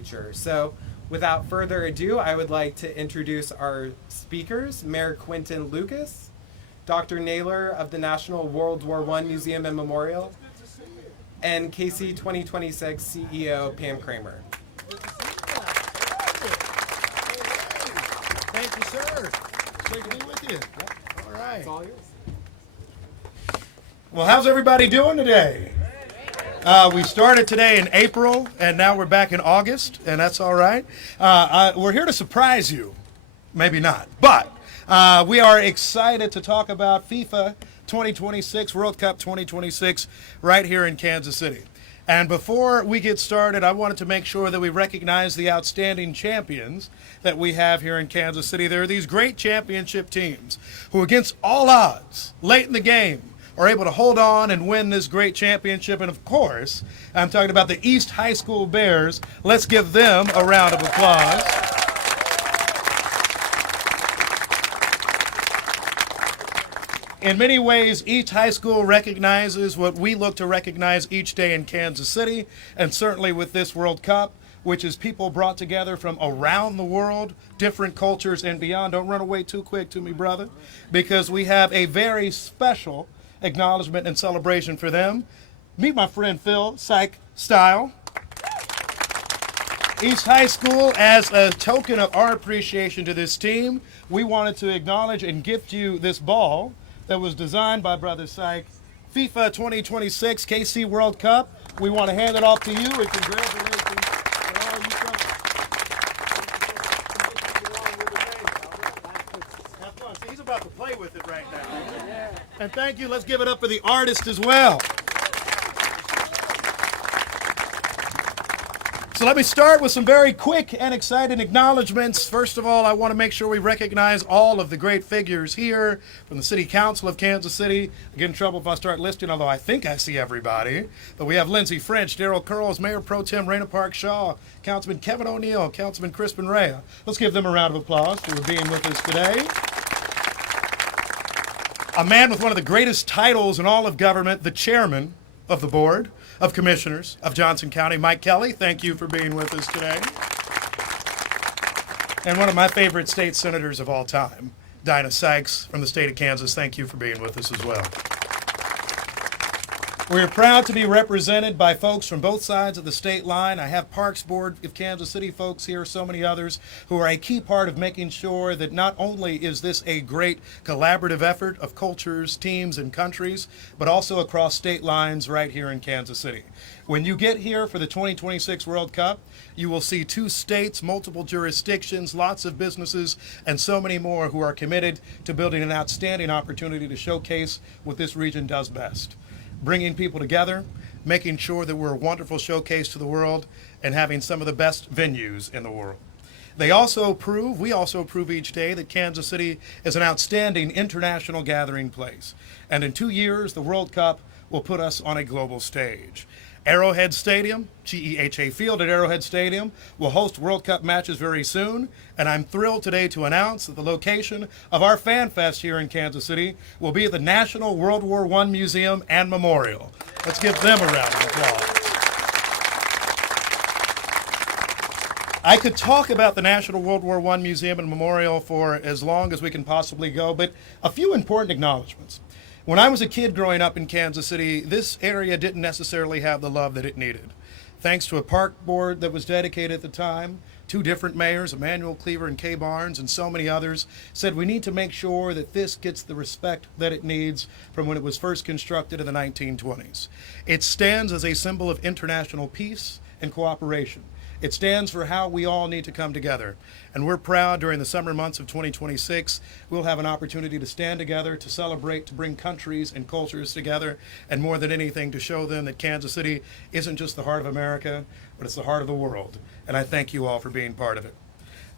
future. So without further ado, I would like to introduce our speakers, Mayor Quinton Lucas, Dr. Naylor of the National World War I Museum and Memorial, and KC 2026 CEO Pam Kramer. Thank you, sir. Great to be with you. Yep. All right. It's all yours. Well, how's everybody doing today? We started today in April, and now we're back in August, and that's all right. We're here to surprise you. Maybe not, but we are excited to talk about FIFA 2026, World Cup 2026, right here in Kansas City. And before we get started, I wanted to make sure that we recognize the outstanding champions that we have here in Kansas City. There are these great championship teams who, against all odds, late in the game, are able to hold on and win this great championship. And of course, I'm talking about the East High School Bears. Let's give them a round of applause. In many ways, each high school recognizes what we look to recognize each day in Kansas City, and certainly with this World Cup, which is people brought together from around the world, different cultures and beyond. Don't run away too quick to me, brother, because we have a very special acknowledgement and celebration for them. Meet my friend Phil, Psych Style. East High School, as a token of our appreciation to this team, we wanted to acknowledge and gift you this ball that was designed by Brother Psych. FIFA 2026 KC World Cup. We want to hand it off to you, and congratulations to all you folks. Have fun. See, he's about to play with it right now. And thank you. Let's give it up for the artist as well. So let me start with some very quick and exciting acknowledgments. First of all, I want to make sure we recognize all of the great figures here from the City Council of Kansas City. I get in trouble if I start listing, although I think I see everybody. But we have Lindsey French, Darrell Curls, Mayor Pro Tem Raina Park Shaw, Councilman Kevin O'Neill, Councilman Crispin Rea. Let's give them a round of applause for being with us today. A man with one of the greatest titles in all of government, the chairman of the Board of Commissioners of Johnson County, Mike Kelly. Thank you for being with us today. And one of my favorite state senators of all time, Dinah Sykes from the state of Kansas. Thank you for being with us as well. We are proud to be represented by folks from both sides of the state line. I have Parks Board of Kansas City folks here, so many others who are a key part of making sure that not only is this a great collaborative effort of cultures, teams, and countries, but also across state lines right here in Kansas City. When you get here for the 2026 World Cup, you will see 2 states, multiple jurisdictions, lots of businesses, and so many more who are committed to building an outstanding opportunity to showcase what this region does best. Bringing people together, making sure that we're a wonderful showcase to the world, and having some of the best venues in the world. We also prove each day that Kansas City is an outstanding international gathering place. And in 2 years, the World Cup will put us on a global stage. Arrowhead Stadium, GEHA Field at Arrowhead Stadium, will host World Cup matches very soon, and I'm thrilled today to announce that the location of our Fan Fest here in Kansas City will be at the National World War I Museum and Memorial. Let's give them a round of applause. I could talk about the National World War I Museum and Memorial for as long as we can possibly go, but a few important acknowledgments. When I was a kid growing up in Kansas City, this area didn't necessarily have the love that it needed. Thanks to a park board that was dedicated at the time, 2 different mayors, Emmanuel Cleaver and Kay Barnes, and so many others, said we need to make sure that this gets the respect that it needs from when it was first constructed in the 1920s. It stands as a symbol of international peace and cooperation. It stands for how we all need to come together. And we're proud during the summer months of 2026, we'll have an opportunity to stand together, to celebrate, to bring countries and cultures together, and more than anything, to show them that Kansas City isn't just the heart of America, but it's the heart of the world. And I thank you all for being part of it.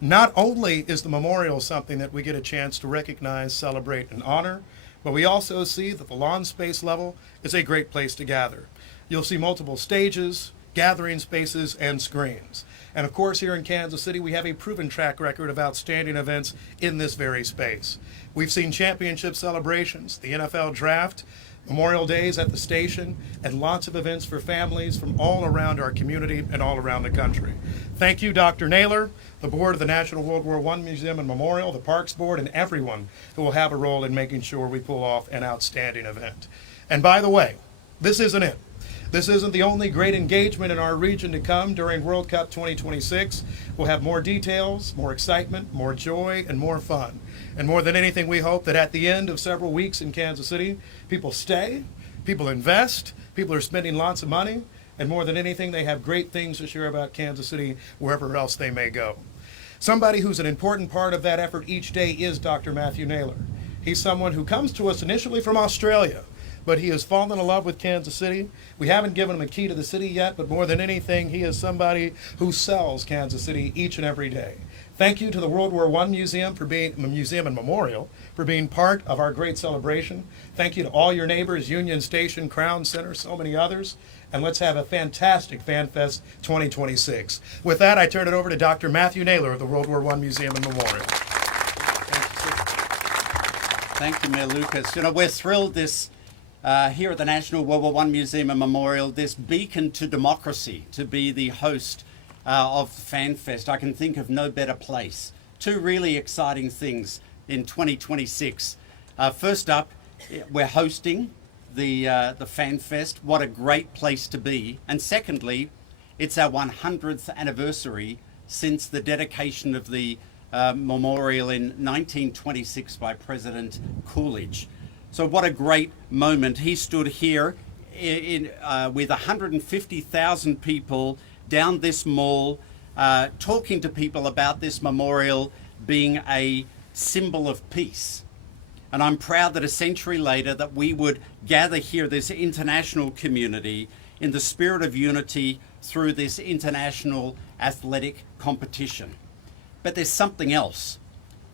Not only is the memorial something that we get a chance to recognize, celebrate, and honor, but we also see that the lawn space level is a great place to gather. You'll see multiple stages, gathering spaces, and screens. And of course, here in Kansas City, we have a proven track record of outstanding events in this very space. We've seen championship celebrations, the NFL draft, Memorial Days at the station, and lots of events for families from all around our community and all around the country. Thank you, Dr. Naylor, the board of the National World War I Museum and Memorial, the Parks Board, and everyone who will have a role in making sure we pull off an outstanding event. And by the way, this isn't it. This isn't the only great engagement in our region to come during World Cup 2026. We'll have more details, more excitement, more joy, and more fun. And more than anything, we hope that at the end of several weeks in Kansas City, people stay, people invest, people are spending lots of money, and more than anything, they have great things to share about Kansas City wherever else they may go. Somebody who's an important part of that effort each day is Dr. Matthew Naylor. He's someone who comes to us initially from Australia, but he has fallen in love with Kansas City. We haven't given him a key to the city yet, but more than anything, he is somebody who sells Kansas City each and every day. Thank you to the World War I Museum and Memorial for being part of our great celebration. Thank you to all your neighbors, Union Station, Crown Center, so many others. And let's have a fantastic Fan Fest 2026. With that, I turn it over to Dr. Matthew Naylor of the World War I Museum and Memorial. Thank you, Mayor Lucas. You know, we're thrilled here at the National World War I Museum and Memorial, this beacon to democracy, to be the host of Fan Fest. I can think of no better place. Two really exciting things in 2026. First up, we're hosting the Fan Fest. What a great place to be. And secondly, it's our 100th anniversary since the dedication of the memorial in 1926 by President Coolidge. So what a great moment. He stood here with 150,000 people down this mall, talking to people about this memorial being a symbol of peace. And I'm proud that a century later that we would gather here, this international community, in the spirit of unity through this international athletic competition. But there's something else.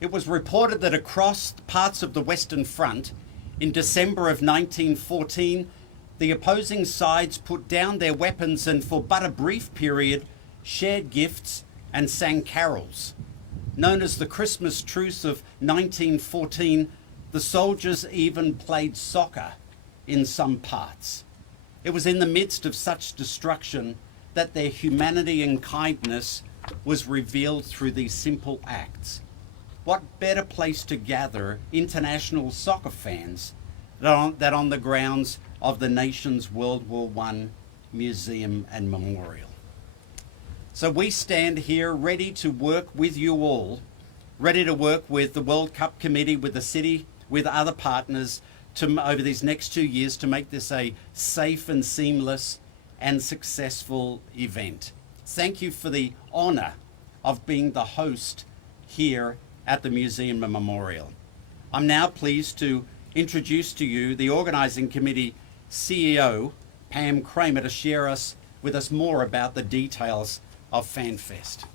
It was reported that across parts of the Western Front, in December of 1914, the opposing sides put down their weapons and for but a brief period shared gifts and sang carols. Known as the Christmas Truce of 1914, the soldiers even played soccer in some parts. It was in the midst of such destruction that their humanity and kindness was revealed through these simple acts. What better place to gather international soccer fans than on the grounds of the nation's World War I Museum and Memorial? So we stand here ready to work with you all, ready to work with the World Cup Committee, with the city, with other partners over these next 2 years to make this a safe and seamless and successful event. Thank you for the honor of being the host here at the Museum and Memorial. I'm now pleased to introduce to you the Organizing Committee CEO, Pam Kramer, to share with us more about the details of Fan Fest.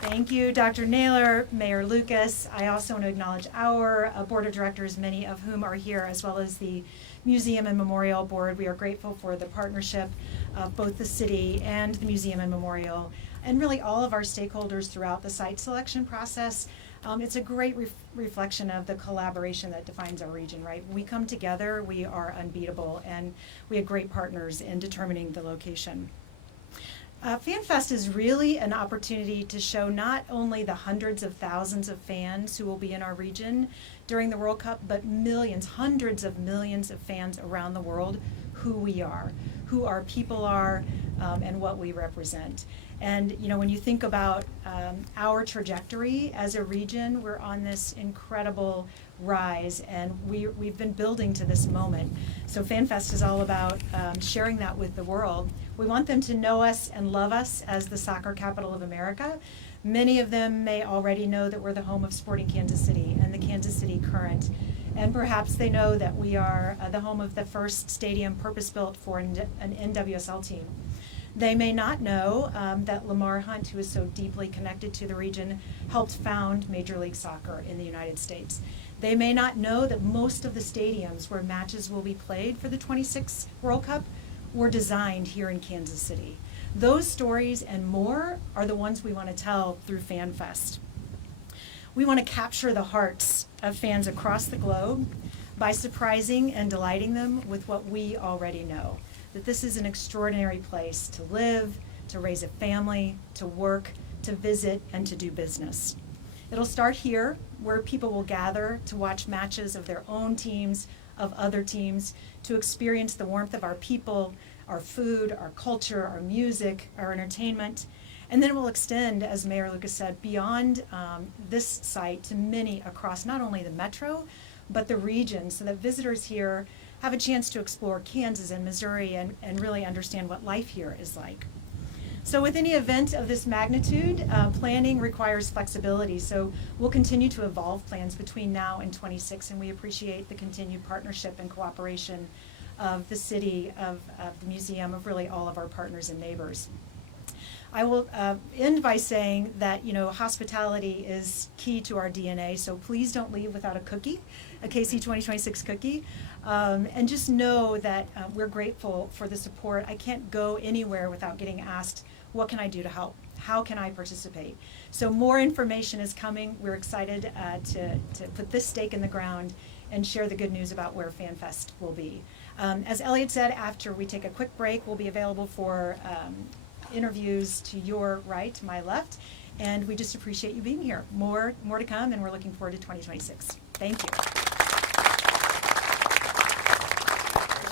Thank you, Dr. Naylor, Mayor Lucas. I also want to acknowledge our board of directors, many of whom are here, as well as the Museum and Memorial Board. We are grateful for the partnership of both the city and the Museum and Memorial, and really all of our stakeholders throughout the site selection process. It's a great reflection of the collaboration that defines our region, right? When we come together, we are unbeatable, and we have great partners in determining the location. Fan Fest is really an opportunity to show not only the hundreds of thousands of fans who will be in our region during the World Cup, but millions, hundreds of millions of fans around the world who we are, who our people are, and what we represent. And you know, when you think about our trajectory as a region, we're on this incredible rise, and we've been building to this moment. So Fan Fest is all about sharing that with the world. We want them to know us and love us as the soccer capital of America. Many of them may already know that we're the home of Sporting Kansas City and the Kansas City Current. And perhaps they know that we are the home of the first stadium purpose-built for an NWSL team. They may not know that Lamar Hunt, who is so deeply connected to the region, helped found Major League Soccer in the United States. They may not know that most of the stadiums where matches will be played for the 26th World Cup were designed here in Kansas City. Those stories and more are the ones we want to tell through Fan Fest. We want to capture the hearts of fans across the globe by surprising and delighting them with what we already know. that this is an extraordinary place to live, to raise a family, to work, to visit, and to do business. It'll start here, where people will gather to watch matches of their own teams, of other teams, to experience the warmth of our people, our food, our culture, our music, our entertainment. And then it will extend, as Mayor Lucas said, beyond this site to many across not only the metro, but the region, so that visitors here have a chance to explore Kansas and Missouri and really understand what life here is like. So with any event of this magnitude, planning requires flexibility. So we'll continue to evolve plans between now and 26, and we appreciate the continued partnership and cooperation of the city, of the museum, of really all of our partners and neighbors. I will end by saying that, you know, hospitality is key to our DNA, so please don't leave without a cookie, a KC 2026 cookie. And just know that we're grateful for the support. I can't go anywhere without getting asked, what can I do to help? How can I participate? So more information is coming. We're excited to put this stake in the ground and share the good news about where Fan Fest will be. As Elliot said, after we take a quick break, we'll be available for interviews to your right, my left, and we just appreciate you being here. More to come, and we're looking forward to 2026. Thank you.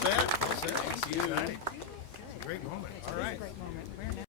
Thank you. Great moment. All right. Great moment. Where now?